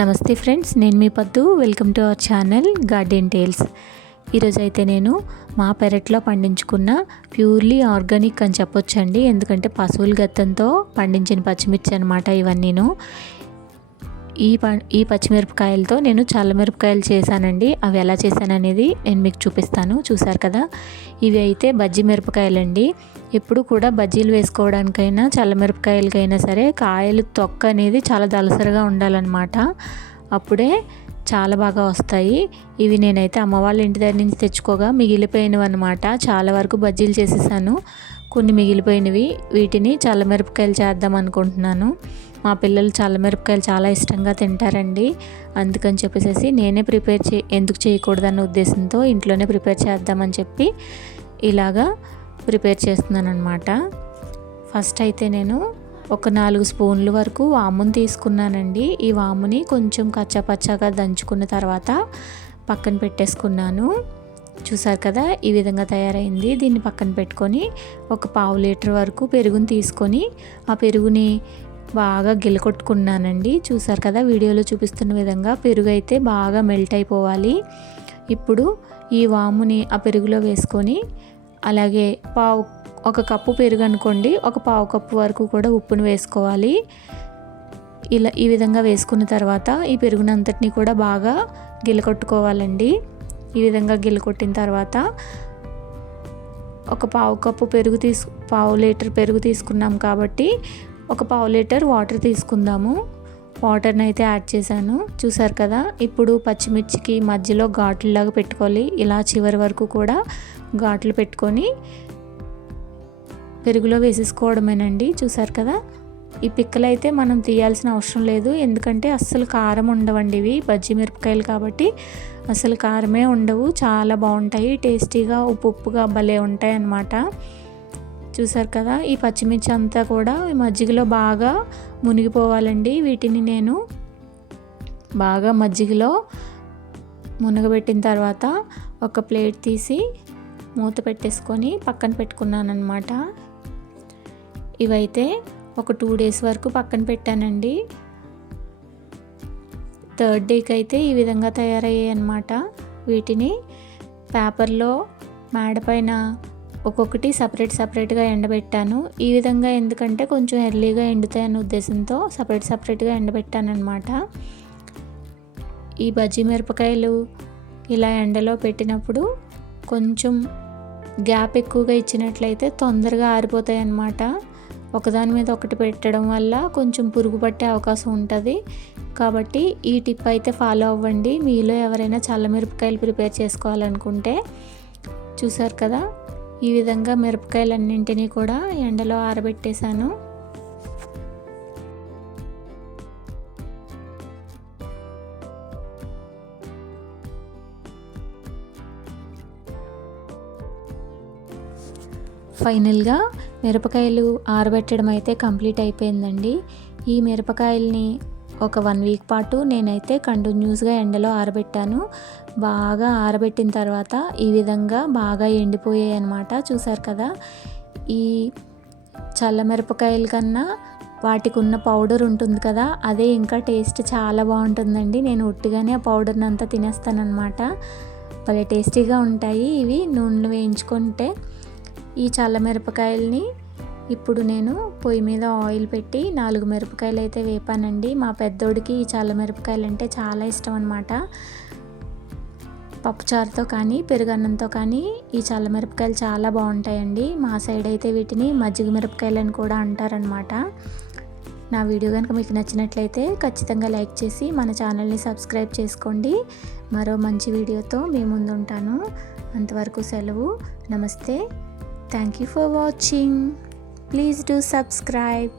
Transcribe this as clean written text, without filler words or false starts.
నమస్తే ఫ్రెండ్స్, నేను మీ Paddu. Welcome to our channel garden tales. ఈరోజు అయితే నేను మా పెరట్లో పండించుకున్న ప్యూర్లీ ఆర్గానిక్ అని చెప్పొచ్చండి. ఎందుకంటే పశువుల గత్తంతో పండించిన పచ్చిమిర్చి అనమాట ఇవన్నీను. ఈ పచ్చిమిరపకాయలతో నేను చల్లమిరపకాయలు చేశానండి. అవి ఎలా చేశాననేది నేను మీకు చూపిస్తాను. చూసారు కదా, ఇవి అయితే బజ్జీ మిరపకాయలండి. ఎప్పుడు కూడా బజ్జీలు వేసుకోవడానికైనా చల్లమిరపకాయలకైనా సరే కాయలు తొక్క అనేది చాలా దళసరిగా ఉండాలన్నమాట. అప్పుడే చాలా బాగా వస్తాయి. ఇవి నేనైతే అమ్మ వాళ్ళ ఇంటి దగ్గర నుంచి తెచ్చుకోగా మిగిలిపోయినవి అనమాట. చాలా వరకు బజ్జీలు చేసేసాను. కొన్ని మిగిలిపోయినవి, వీటిని చల్లమిరపకాయలు చేద్దాం అనుకుంటున్నాను. మా పిల్లలు చల్లమిరపకాయలు చాలా ఇష్టంగా తింటారండి. అందుకని చెప్పేసి నేనే ఎందుకు చేయకూడదన్న ఉద్దేశంతో ఇంట్లోనే ప్రిపేర్ చేద్దామని చెప్పి ఇలాగా ప్రిపేర్ చేస్తున్నాను అనమాట. ఫస్ట్ అయితే నేను ఒక 4 స్పూన్ల వరకు వాముని తీసుకున్నానండి. ఈ వాముని కొంచెం కచ్చాపచ్చాగా దంచుకున్న తర్వాత పక్కన పెట్టేసుకున్నాను. చూసారు కదా, ఈ విధంగా తయారైంది. దీన్ని పక్కన పెట్టుకొని ఒక 1/2 లీటర్ వరకు పెరుగుని తీసుకొని ఆ పెరుగుని బాగా గిలకొట్టుకున్నానండి. చూసారు కదా, వీడియోలో చూపిస్తున్న విధంగా పెరుగు అయితే బాగా మెల్ట్ అయిపోవాలి. ఇప్పుడు ఈ వాముని ఆ పెరుగులో వేసుకొని, అలాగే ఒక కప్పు పెరుగు అనుకోండి, ఒక 1/2 కప్పు వరకు కూడా ఉప్పును వేసుకోవాలి. ఈ విధంగా వేసుకున్న తర్వాత ఈ పెరుగునంతటిని కూడా బాగా గిలకొట్టుకోవాలండి. ఈ విధంగా గిలకొట్టిన తర్వాత ఒక 1/2 కప్పు పెరుగు 1/2 లీటర్ పెరుగు తీసుకున్నాం కాబట్టి ఒక 1/2 లీటర్ వాటర్ తీసుకుందాము. వాటర్ని అయితే యాడ్ చేశాను. చూసారు కదా, ఇప్పుడు పచ్చిమిర్చికి మధ్యలో ఘాట్లులాగా పెట్టుకోవాలి. ఇలా చివరి వరకు కూడా ఘాట్లు పెట్టుకొని పెరుగులో వేసేసుకోవడమేనండి. చూసారు కదా, ఈ పిక్కలు అయితే మనం తీయాల్సిన అవసరం లేదు. ఎందుకంటే అస్సలు కారం ఉండవండి. ఇవి బజ్జీ మిరపకాయలు కాబట్టి అసలు కారమే ఉండవు. చాలా బాగుంటాయి, టేస్టీగా ఉప్పుగా భలే ఉంటాయి అన్నమాట. చూసారు కదా, ఈ పచ్చిమిర్చి అంతా కూడా ఈ మజ్జిగలో బాగా మునిగిపోవాలండి. వీటిని నేను బాగా మజ్జిగలో మునగబెట్టిన తర్వాత ఒక ప్లేట్ తీసి మూత పెట్టేసుకొని పక్కన పెట్టుకున్నాను అనమాట. ఇవైతే ఒక 2 డేస్ వరకు పక్కన పెట్టానండి. 3rd డేకి అయితే ఈ విధంగా తయారయ్యాయి అన్నమాట. వీటిని పేపర్లో మేడపైన ఒక్కొక్కటి సపరేట్గా ఎండబెట్టాను. ఈ విధంగా ఎందుకంటే కొంచెం ఎర్లీగా ఎండుతాయన్న ఉద్దేశంతో సపరేట్గా ఎండబెట్టానమాట. ఈ బజ్జీ మిరపకాయలు ఇలా ఎండలో పెట్టినప్పుడు కొంచెం గ్యాప్ ఎక్కువగా ఇచ్చినట్లయితే తొందరగా ఆరిపోతాయి అన్నమాట. ఒకదాని మీద ఒకటి పెట్టడం వల్ల కొంచెం పురుగు పట్టే అవకాశం ఉంటుంది. కాబట్టి ఈ టిప్ అయితే ఫాలో అవ్వండి మీలో ఎవరైనా చల్లమిరపకాయలు ప్రిపేర్ చేసుకోవాలనుకుంటే. చూసారు కదా, ఈ విధంగా మిరపకాయలన్నింటినీ కూడా ఎండలో ఆరబెట్టేశాను. ఫైనల్గా మిరపకాయలు ఆరబెట్టడం అయితే కంప్లీట్ అయిపోయిందండి. ఈ మిరపకాయల్ని ఒక 1 వీక్ పాటు నేనైతే కంటిన్యూస్గా ఎండలో ఆరబెట్టాను. బాగా ఆరబెట్టిన తర్వాత ఈ విధంగా బాగా ఎండిపోయాయి అన్నమాట. చూసారు కదా, ఈ చల్లమిరపకాయల కన్నా వాటికి ఉన్న పౌడర్ ఉంటుంది కదా, అదే ఇంకా టేస్ట్ చాలా బాగుంటుందండి. నేను ఉట్టిగానే ఆ పౌడర్ని అంతా తినేస్తానమాట. భలే టేస్టీగా ఉంటాయి ఇవి నూనెలో వేయించుకుంటే. ఈ చల్లమిరపకాయల్ని ఇప్పుడు నేను పొయ్యి మీద ఆయిల్ పెట్టి 4 మిరపకాయలు అయితే వేపానండి. మా పెద్దోడికి ఈ చల్లమిరపకాయలు అంటే చాలా ఇష్టం అనమాట. పప్పుచారుతో కానీ పెరుగన్నంతో కానీ ఈ చల్లమిరపకాయలు చాలా బాగుంటాయండి. మా సైడ్ అయితే వీటిని మజ్జిగ మిరపకాయలు అని కూడా అంటారనమాట. నా వీడియో కనుక మీకు నచ్చినట్లయితే ఖచ్చితంగా లైక్ చేసి మన ఛానల్ని సబ్స్క్రైబ్ చేసుకోండి. మరో మంచి వీడియోతో మీ ముందు ఉంటాను. అంతవరకు సెలవు. నమస్తే. Thank you for watching. Please do subscribe.